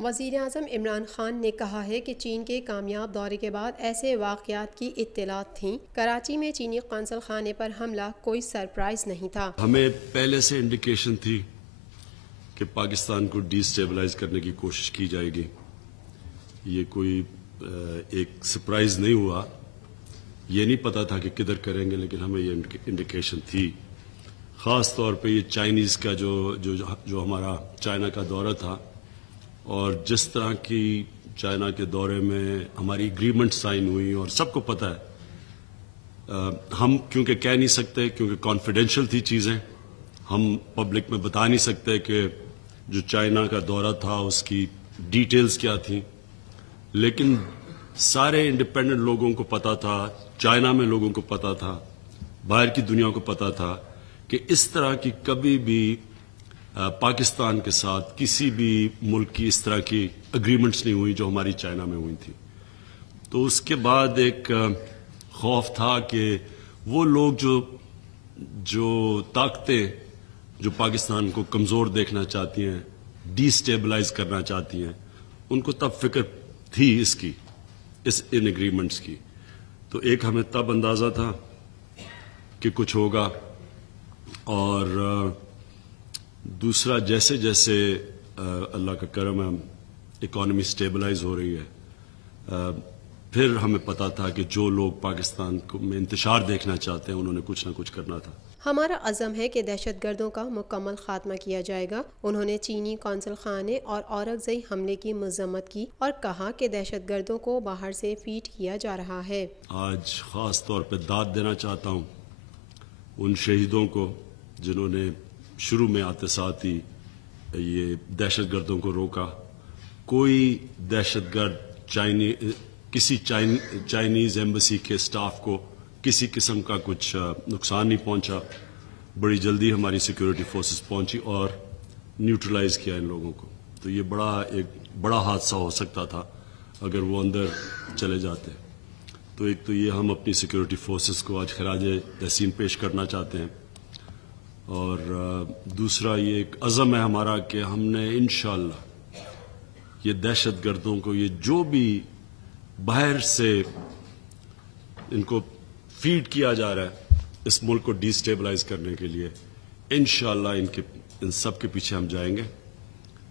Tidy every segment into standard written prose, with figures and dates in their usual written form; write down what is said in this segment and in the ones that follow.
وزیراعظم عمران خان نے کہا ہے کہ چین کے کامیاب دورے کے بعد ایسے واقعات کی اطلاعات تھیں۔ کراچی میں چینی قونصل خانے پر حملہ کوئی سرپرائز نہیں تھا۔ ہمیں پہلے سے انڈیکیشن تھی کہ پاکستان کو ڈی سٹیبلائز کرنے کی کوشش کی جائے گی۔ یہ کوئی ایک سرپرائز نہیں ہوا، یہ نہیں پتا تھا کہ کدھر کریں گے، لیکن ہمیں یہ انڈیکیشن تھی۔ خاص طور پہ یہ چائنیز کا جو ہمارا چائنا کا دورہ تھا، اور جس طرح کی چائنا کے دورے میں ہماری اگریمنٹ سائن ہوئی، اور سب کو پتہ ہے، ہم کیونکہ کہہ نہیں سکتے، کیونکہ کانفیڈینشیل تھی چیزیں، ہم پبلک میں بتا نہیں سکتے کہ جو چائنا کا دورہ تھا اس کی ڈیٹیلز کیا تھیں، لیکن سارے انڈیپینڈنٹ لوگوں کو پتا تھا، چائنا میں لوگوں کو پتا تھا، باہر کی دنیا کو پتا تھا کہ اس طرح کی کبھی بھی پاکستان کے ساتھ کسی بھی ملک کی اس طرح کی اگریمنٹس نہیں ہوئی جو ہماری چائنا میں ہوئی تھی۔ تو اس کے بعد ایک خوف تھا کہ وہ لوگ جو طاقتیں جو پاکستان کو کمزور دیکھنا چاہتی ہیں، ڈی سٹیبلائز کرنا چاہتی ہیں، ان کو تب فکر تھی ان اگریمنٹس کی۔ تو ایک ہمیں تب اندازہ تھا کہ کچھ ہوگا، اور دوسرا جیسے جیسے اللہ کا کرم ہے اکانومی سٹیبلائز ہو رہی ہے، پھر ہمیں پتا تھا کہ جو لوگ پاکستان میں انتشار دیکھنا چاہتے ہیں انہوں نے کچھ نہ کچھ کرنا تھا۔ ہمارا عزم ہے کہ دہشت گردوں کا مکمل خاتمہ کیا جائے گا۔ انہوں نے چینی قونصل خانے اور اورکزئی حملے کی مذمت کی اور کہا کہ دہشت گردوں کو باہر سے فیڈ کیا جا رہا ہے۔ آج خاص طور پہ داد دینا چاہتا ہوں ان شہیدوں کو جنہوں نے شروع میں آتے ساتھ ہی یہ دہشت گردوں کو روکا۔ کوئی دہشت گرد کسی چائنیز ایمبیسی کے سٹاف کو کسی قسم کا کچھ نقصان نہیں پہنچا۔ بڑی جلدی ہماری سیکیورٹی فورسز پہنچی اور نیوٹرلائز کیا ان لوگوں کو۔ تو یہ ایک بڑا حادثہ ہو سکتا تھا اگر وہ اندر چلے جاتے۔ تو ایک تو یہ ہم اپنی سیکیورٹی فورسز کو آج خراج تحسین پیش کرنا چاہتے ہیں، اور دوسرا یہ ایک عزم ہے ہمارا کہ ہم نے انشاءاللہ یہ دہشت گردوں کو، یہ جو بھی باہر سے ان کو فیڈ کیا جا رہا ہے اس ملک کو ڈی سٹیبلائز کرنے کے لیے، انشاءاللہ ان سب کے پیچھے ہم جائیں گے۔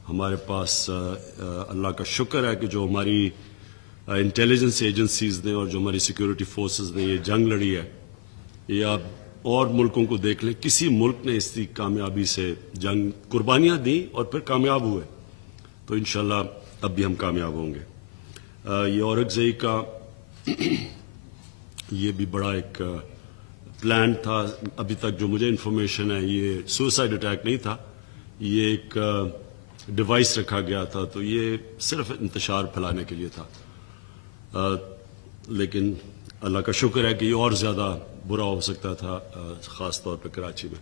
ہمارے پاس اللہ کا شکر ہے کہ جو ہماری انٹیلیجنس ایجنسیز نے اور جو ہماری سیکیورٹی فورسز نے یہ جنگ لڑی ہے، یہ آپ اور ملکوں کو دیکھ لیں، کسی ملک نے اس کی کامیابی سے جنگ قربانیاں دیں اور پھر کامیاب ہوئے، تو انشاءاللہ اب بھی ہم کامیاب ہوں گے۔ یہ اورکزئی کا یہ بھی بڑا ایک پلان تھا۔ ابھی تک جو مجھے انفارمیشن ہے یہ سوسائڈ اٹیک نہیں تھا، یہ ایک ڈیوائس رکھا گیا تھا، تو یہ صرف انتشار پھیلانے کے لیے تھا، لیکن اللہ کا شکر ہے کہ یہ اور زیادہ برا ہو سکتا تھا، خاص طور پہ کراچی میں۔